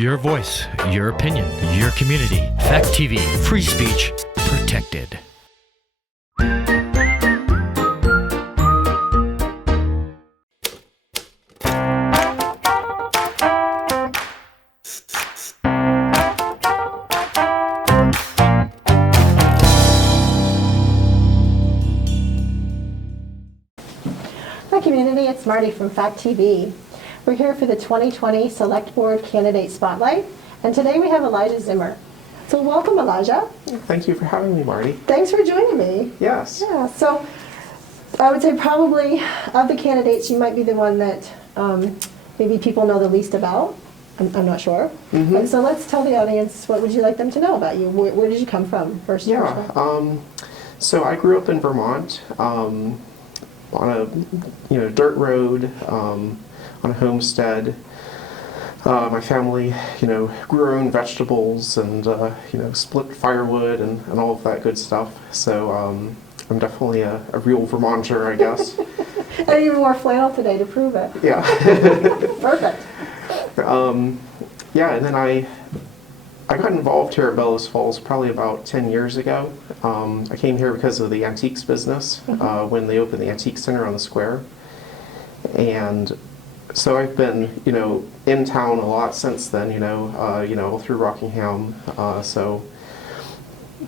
Your voice, your opinion, your community. Fact TV, free speech protected. Hi community, it's Marty from Fact TV. We're here for the 2020 Select Board Candidate Spotlight, and today we have Elijah Zimmer. So welcome, Elijah. Thank you for having me, Marty. Thanks for joining me. Yes. Yeah, so I would say probably of the candidates, you might be the one that maybe people know the least about. I'm not sure. And so let's tell the audience, what would you like them to know about you? Where did you come from first? So I grew up in Vermont on a dirt road, on a homestead. My family, grew our own vegetables and split firewood and all of that good stuff. So I'm definitely a real Vermonter, I guess. And even wore flannel today to prove it. Yeah. Perfect. Yeah, and then I got involved here at Bellows Falls probably about 10 years ago. I came here because of the antiques business when they opened the Antique Center on the square. And so I've been, in town a lot since then, all through Rockingham. So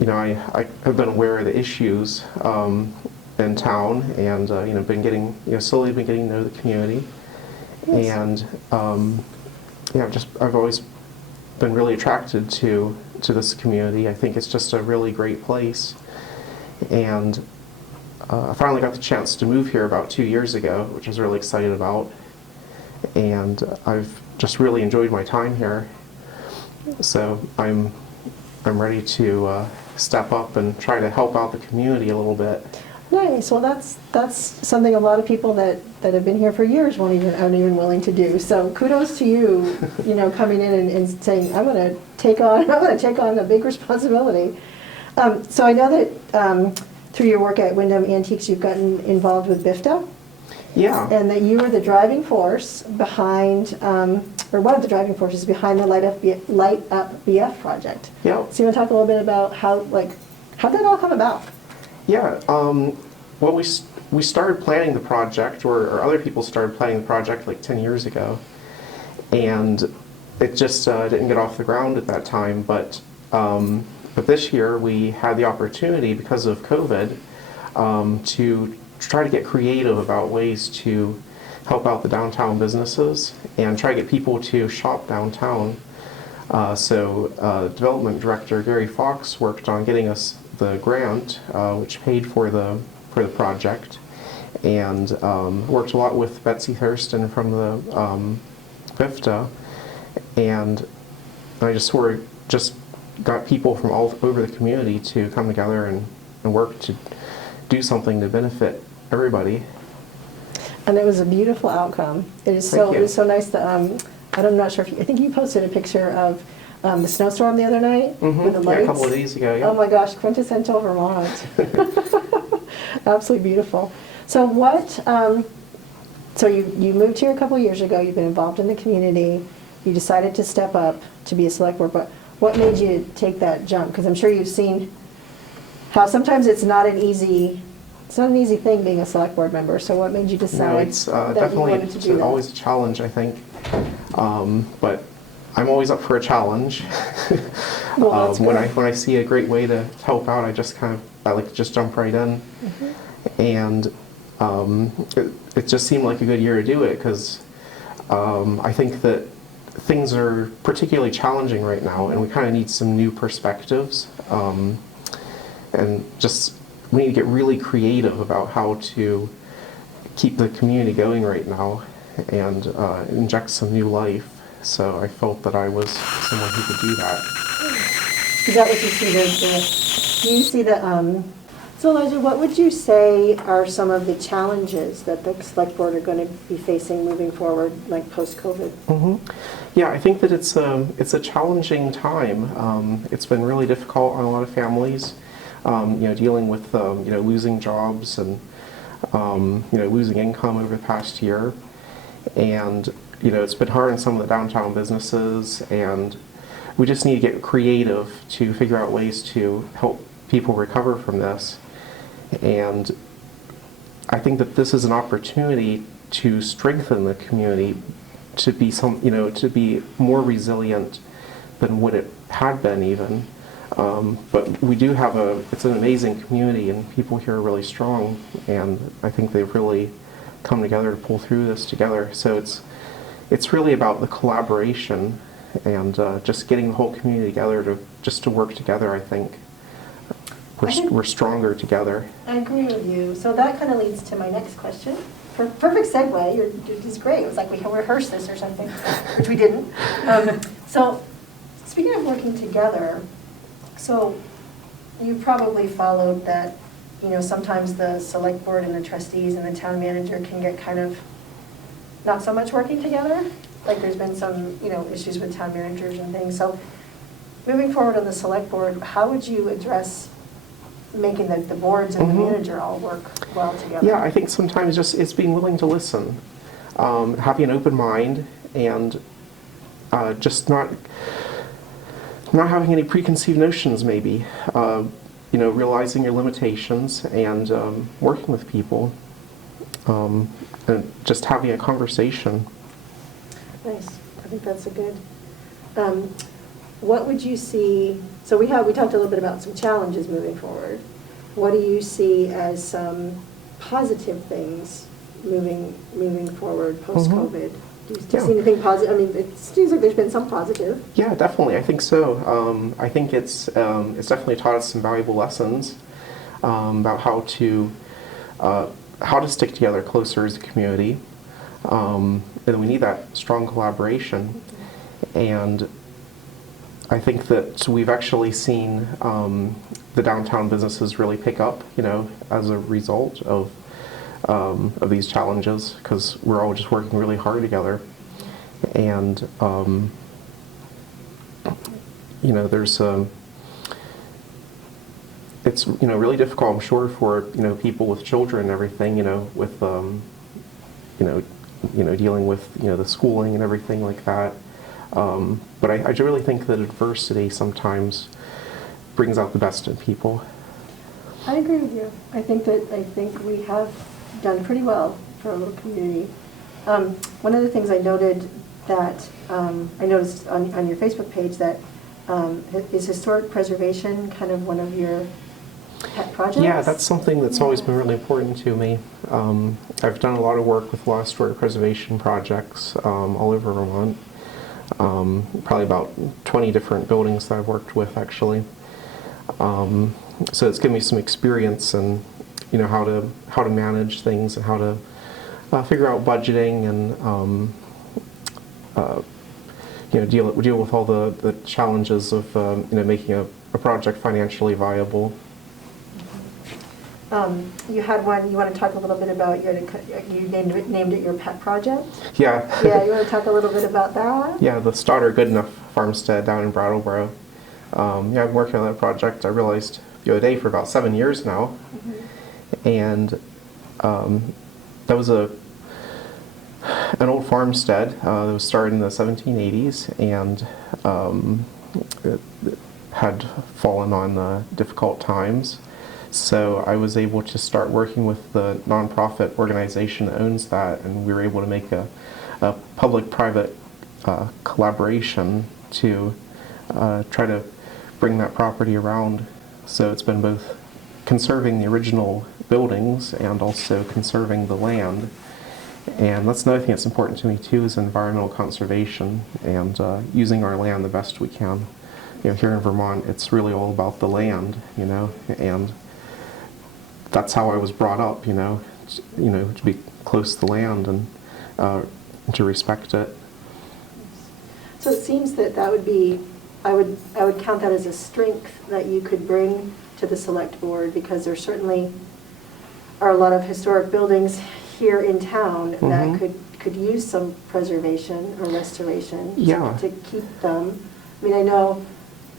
I have been aware of the issues in town and, slowly been getting to know the community. Yes. And, I've always been really attracted to this community. I think it's just a really great place. And I finally got the chance to move here about 2 years ago, which I was really excited about. And I've just really enjoyed my time here. So I'm ready to step up and try to help out the community a little bit. Nice. Well, that's something a lot of people that have been here for years aren't even willing to do. So kudos to you, coming in and saying, I'm going to take on a big responsibility. So I know that through your work at Wyndham Antiques, you've gotten involved with BIFTA. Yeah. And that you were the driving force behind, or one of the driving forces behind the Light Up BF project. Yeah. So you want to talk a little bit about how did that all come about? Yeah. Well, we started planning the project, or other people started planning the project like 10 years ago, and it just didn't get off the ground at that time. But this year we had the opportunity because of COVID to try to get creative about ways to help out the downtown businesses and try to get people to shop downtown. So Development Director Gary Fox worked on getting us the grant, which paid for the project, and worked a lot with Betsy Thurston from the BIFTA, and I just got people from all over the community to come together and work to do something to benefit everybody. And it was a beautiful outcome. It was so nice that I'm not sure I think you posted a picture of the snowstorm the other night with the lights. Yeah, a couple of days ago. Yeah. Oh my gosh, quintessential Vermont. Absolutely beautiful. So so you moved here a couple of years ago. You've been involved in the community. You decided to step up to be a select board. But what made you take that jump? Because I'm sure you've seen how sometimes it's not an easy thing being a select board member. So what made you decide it's that definitely you wanted to do that? Always a challenge, I think. But I'm always up for a challenge. Well, when I see a great way to help out, I like to just jump right in. And it just seemed like a good year to do it because I think that things are particularly challenging right now, and we kind of need some new perspectives. And just we need to get really creative about how to keep the community going right now and inject some new life. So I felt that I was someone who could do that. Is that what you see do you see the, so Elijah, what would you say are some of the challenges that the select board are going to be facing moving forward, like post-COVID? Yeah, I think that it's a challenging time. It's been really difficult on a lot of families, dealing with losing jobs and losing income over the past year. And it's been hard on some of the downtown businesses, and we just need to get creative to figure out ways to help people recover from this. And I think that this is an opportunity to strengthen the community, to be to be more resilient than what it had been even. But we do have it's an amazing community, and people here are really strong, and I think they've really come together to pull through this together. So it's really about the collaboration and just getting the whole community together to work together. I think we're stronger together. I agree with you. So that kind of leads to my next question. Perfect segue. You're just great. It was like we rehearsed this or something, which we didn't. So speaking of working together, so you probably followed that, sometimes the select board and the trustees and the town manager can get kind of not so much working together. Like there's been some, issues with town managers and things. So moving forward on the select board, how would you address making the boards and the manager all work well together? Yeah, I think sometimes just it's being willing to listen, having an open mind, and just not having any preconceived notions maybe, realizing your limitations and working with people, and just having a conversation. Nice. I think that's a good. What would you see? So we talked a little bit about some challenges moving forward. What do you see as some positive things moving forward post-COVID? Do you see anything positive? I mean, it seems like there's been some positive. Yeah, definitely. I think so. I think it's definitely taught us some valuable lessons about how to stick together closer as a community, and we need that strong collaboration. And I think that we've actually seen the downtown businesses really pick up, as a result of these challenges, because we're all just working really hard together. And there's it's really difficult, I'm sure, for people with children and everything, with dealing with the schooling and everything like that. But I really think that adversity sometimes brings out the best in people. I agree with you. I think we have done pretty well for a little community. One of the things I noted that I noticed on your Facebook page that is historic preservation kind of one of your pet projects? Yeah, that's something that's always been really important to me. I've done a lot of work with a lot of historic preservation projects all over Vermont. Probably about 20 different buildings that I've worked with, actually. So it's given me some experience in, how to manage things and how to figure out budgeting and deal with all the challenges of making a project financially viable. You had one. You want to talk a little bit about you named it your pet project? Yeah. Yeah. You want to talk a little bit about that? Yeah, the Stoddard Goodenough farmstead down in Brattleboro. I've been working on that project, I realized the other day, for about 7 years now. And that was an old farmstead that was started in the 1780s, and it had fallen on difficult times. So I was able to start working with the nonprofit organization that owns that, and we were able to make a public-private collaboration to try to bring that property around. So it's been both conserving the original buildings and also conserving the land. And that's another thing that's important to me too, is environmental conservation and using our land the best we can. Here in Vermont, it's really all about the land, and that's how I was brought up, to be close to the land and to respect it. So it seems that would be, I would count that as a strength that you could bring to the select board, because there certainly are a lot of historic buildings here in town that could use some preservation or restoration to keep them. I mean, I know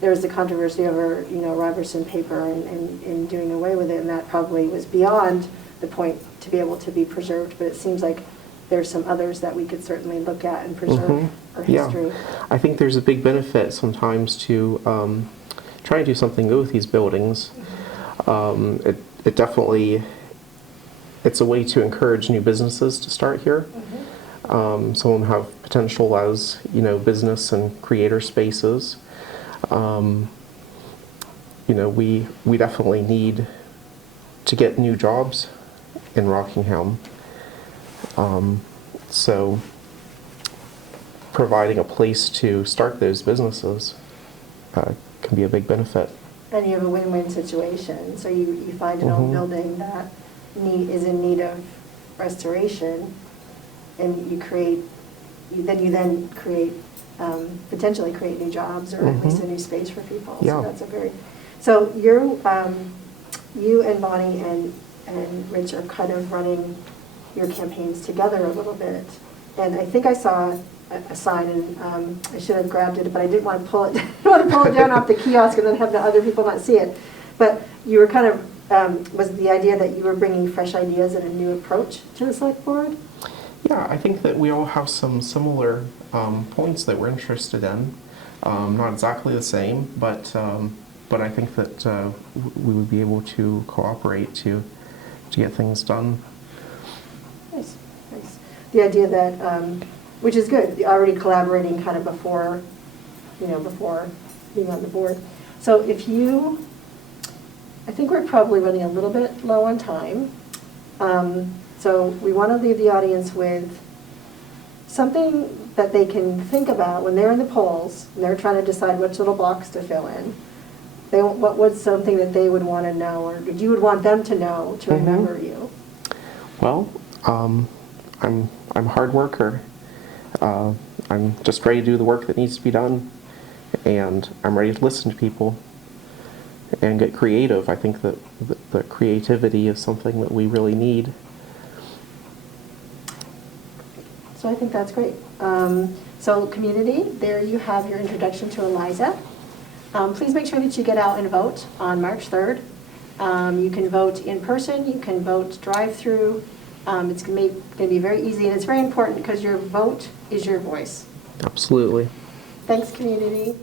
there was the controversy over, Robertson paper and doing away with it, and that probably was beyond the point to be able to be preserved, but it seems like there's some others that we could certainly look at and preserve our Yeah. history. I think there's a big benefit sometimes to try and do something good with these buildings. It definitely, it's a way to encourage new businesses to start here. Some of them have potential as, business and creator spaces. We definitely need to get new jobs in Rockingham. So providing a place to start those businesses can be a big benefit. And you have a win-win situation. So you find an old building that is in need of restoration, and you then create potentially create new jobs, or at least a new space for people. Yeah. So that's so you and Bonnie and Rich are kind of running your campaigns together a little bit. And I think I saw a sign, and I should have grabbed it, but I didn't want to pull it. Down off the kiosk and then have the other people not see it. But you were kind of was the idea that you were bringing fresh ideas and a new approach to the select board? Yeah, I think that we all have some similar points that we're interested in. Not exactly the same, but I think that we would be able to cooperate to get things done. Nice. The idea that, which is good, already collaborating kind of before being on the board. So I think we're probably running a little bit low on time. So we want to leave the audience with something that they can think about when they're in the polls and they're trying to decide which little box to fill in. What was something that they would want to know, or you would want them to know to remember you? Well, I'm a hard worker. I'm just ready to do the work that needs to be done, and I'm ready to listen to people and get creative. I think that the creativity is something that we really need. So I think that's great. So community, there you have your introduction to Eliza. Please make sure that you get out and vote on March 3rd. You can vote in person, you can vote drive-through. It's going to be very easy, and it's very important because your vote is your voice. Absolutely. Thanks, community.